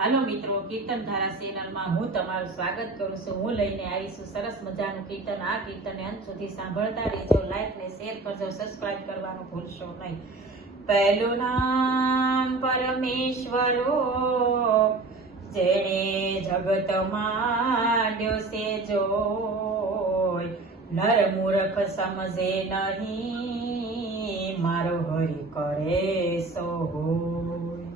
હાલો મિત્રો, કીર્તન ધારા ચેનલમાં હું તમારું સ્વાગત કરું છું. હું લઈને આવી છું સરસ મજાનું કીર્તન. આ કીર્તનને અંત સુધી સાંભળતા રહેજો. લાઈક ને શેર કરજો, સબસ્ક્રાઇબ કરવાનું ભૂલશો નહીં. પહેલું નામ પરમેશ્વરો, જેણે જગત માંડ્યો છે જોય. નર મૂર્ખ સમજે નહીં, મારો હરિ કરે સો હોય.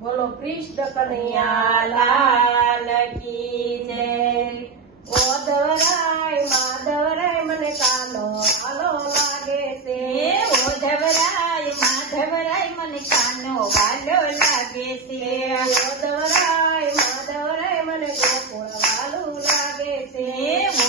બોલો કૃષ્ણ કનૈયા લાલ કી જય. ઓધવરાય માધવરાય મને કાનો હાલો લાગે છે. ઓધવરાય માધવરાય મને કાનો વાલો લાગે છે. ઓધવરાય માધવરાય મને ગોકુળ વાલું લાગે છે.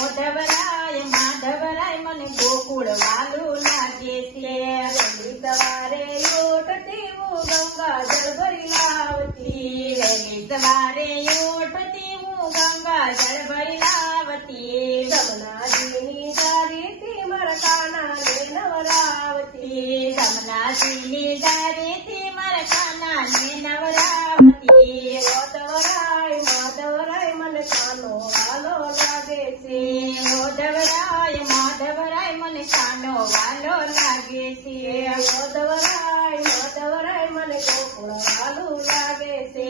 ઓધવરાય માધવરાય મને ગોકુળ વાલું લાગે છે. વહેલી સવારે ઉઠતી હું ગંગા જળ ભરી લાવતી. વહેલી સવારે ઉઠતી હું ગંગા જળ ભરી લાવતી. જમનાજીની ચારીથી મારા કાનાને નવરાવતી. જમનાજીની દારેથી મારા કાનાને નવરાવતી. ઓધવરાય માધવરાય મને કાનો હાલો લાગે છે. ઓધવરાય માધવરાય મને કાનો વાલો લાગે છે. ઓધવરાય માધવરાય મને ગોકુળ વાલું લાગે છે.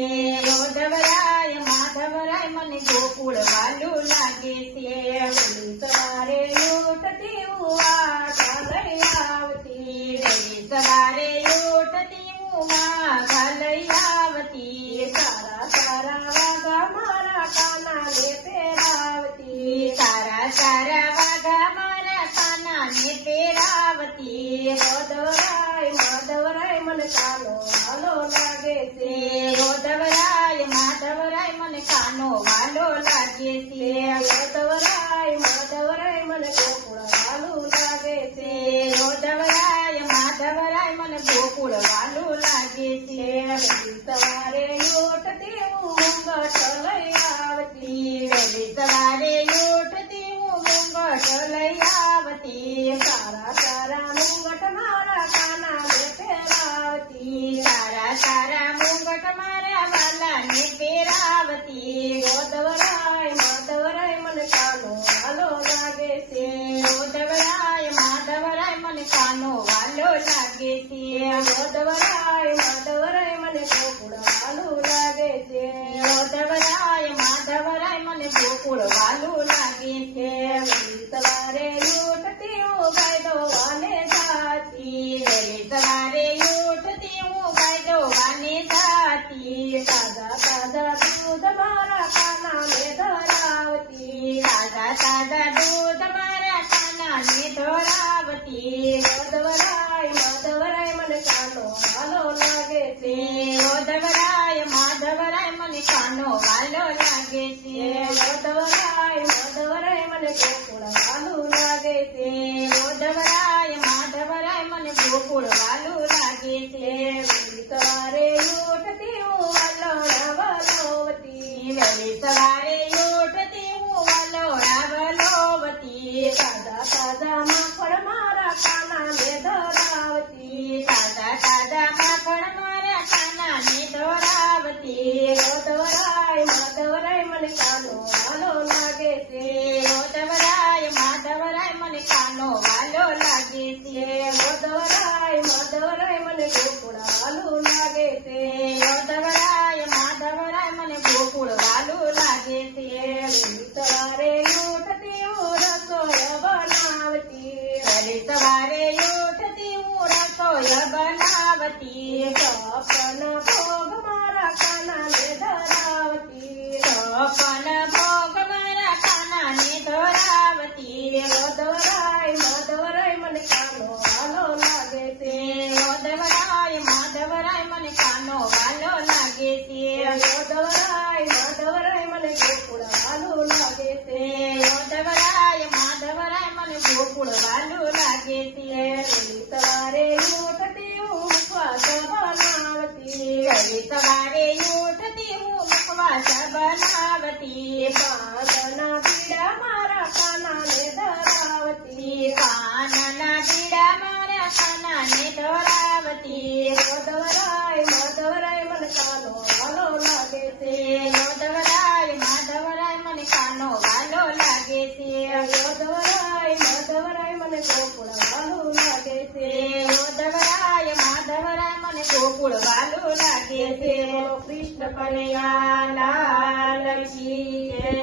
ઓધવરાય માધવરાય મને ગોકુળ વાલું લાગે છે. વહેલી સવારે ઉઠતી હું વાઘા લઈ આવતી. વહેલી સવારે ઉઠતી હું વાઘા લઈ આવતી. સારા સારા વાઘા મારા કાનાને પહેરાવતી. સારા સારા વાઘા મારા કાનાને પહેરાવતી. ઓધવરાય માધવરાય મને કાનો હાલો લાગે છે. ઓધવરાય માધવરાય મને કાનો વાલો લાગે છે. ઓધવરાય માધવરાય મને ગોકુળ વાલું લાગે છે. ઓધવરાય માધવરાય મને ગોકુળ વાલું લાગે છે. વહેલી સવારે ઉઠતી હું મુંગટ લઈ આવતી. વહેલી સવારે ઉઠતી હું મુંગટ લઈ આવતી. સારા સારા મુંગટ મારા કાનાને પહેરાવતી. સારા સારા મુંગટ મારા વાલાને પહેરાવતી. ઓધવરાય માધવરાય મને કાનો હાલો લાગે છે. ઓધવરાય માધવરાય મને કાનો વાલો લાગે છે. ઓધવરાય માધવરાય મને ગોકુળ વાલું લાગે છે. ઓધવરાય માધવરાય મને ગોકુળ વાલું લાગે છે. વહેલી સવારે ઉઠતી હું ગાય દોવાને જાતી. વહેલી સવારે ઉઠતી હું ગાય દોવાને જાતી. તાજા તાજા દૂધ મારા કાનાને ધરાવતી. તાજા તાજા દૂધ મારા કાનાને ધરાવતી. ઓધવરાય માધવરાય મને કાનો હાલો લાગે છે. ઓધવરાય માધવરાય મને કાનો વાલો લાગે છે. ઓધવરાય માધવરાય મને ગોકુળ વાલું લાગે છે. ઓધવરાય માધવરાય મને ગોકુળ વાલું લાગે છે. વહેલી સવારે ઉઠતી હું વલોણા વલોવતી. વહેલી સવારે ઉઠતી હું વલોણા વલોવતી. તાજા તાજા માખણ મારા કાનાને ધરાવતી. તાજા તાજા માખણ મારા કાનાને ધરાવતી. ઓધવરાય માધવરાય મને કાનો હાલો લાગે છે. ઓધવરાય માધવરાય મને કાનો વાલો લાગે છે. ઓધવરાય માધવરાય મને ગોકુળ વાલું લાગે છે. ઓધવરાય માધવરાય મને ગોકુળ વાલું લાગે છે. વહેલી સવારે ઉઠતી હું રસોઈ બનાવતી. વહેલી સવારે ઉઠતી હું રસોઈ બનાવતી. સપન ભોગ મારા કાનાને ધરાવતી. સપન ભોગ મારા કાનાને ધરાવતી. ઓધવરાય માધવરાય મને કાનો હાલો લાગે છે. ઓધવરાય માધવરાય મને કાનો વાલો લાગે છે. ઓધવરાય માધવરાય મને ગોકુળ વાલું લાગે છે. ઓધવરાય માધવરાય મને ગોકુળ વાલું લાગે છે. વહેલી સવારે ઉઠતી હું મુખવાસ બનાવતી. વહેલી સવારે ઉઠતી હું મુખવાસ બનાવતી. પાનના પીડા મારા કાનાને ધરાવતી. કાનના પીડા મારા કાનાને ધરાવતી. ઓધવરાય માધવરાય મને કાનો હાલો લાગે છે. માધવરાય મને ગોકુળ વાલું લાગે છે. માધવરાય મને ગોકુળ વાલું લાગે છે. બોલો કૃષ્ણ કનૈયા લાલ કી